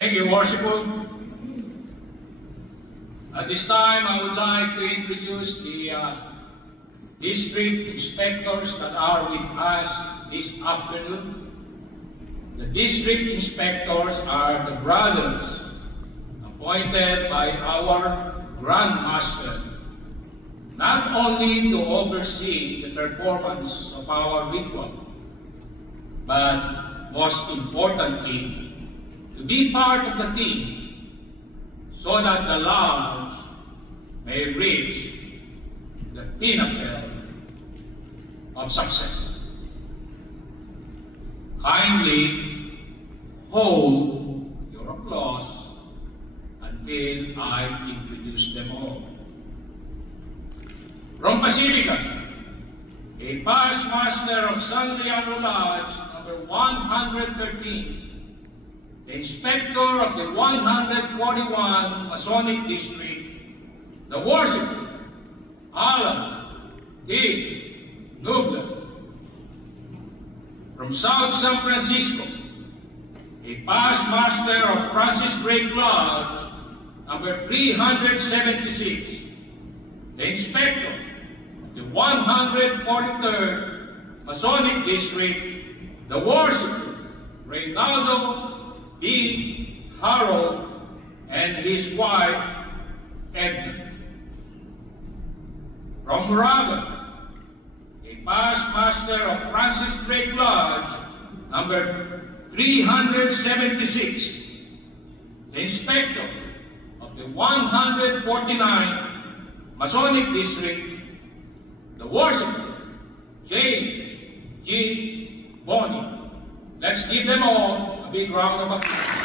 Thank you, Worshipful. At this time, I would like to introduce the district inspectors that are with us this afternoon. The district inspectors are the brothers appointed by our Grand Master, not only to oversee the performance of our ritual, but most importantly, to be part of the team so that the lodge may reach the pinnacle of success. Kindly hold your applause until I introduce them all. From Pacifica, a past master of San Leandro Lodge, number 113, the inspector of the 141 Masonic District, the worshiper, Alan D. Nubler. From South San Francisco, a past master of Francis Drake Lodge, number 376, the inspector of the 143rd Masonic District, the worshiper, Reynaldo D. Harold, and his wife, Edna. From Moraga, a past master of Francis Drake Lodge, number 376, the inspector of the 149th Masonic District, the worshiper, James G. Bonney. Let's give them all a big round of applause.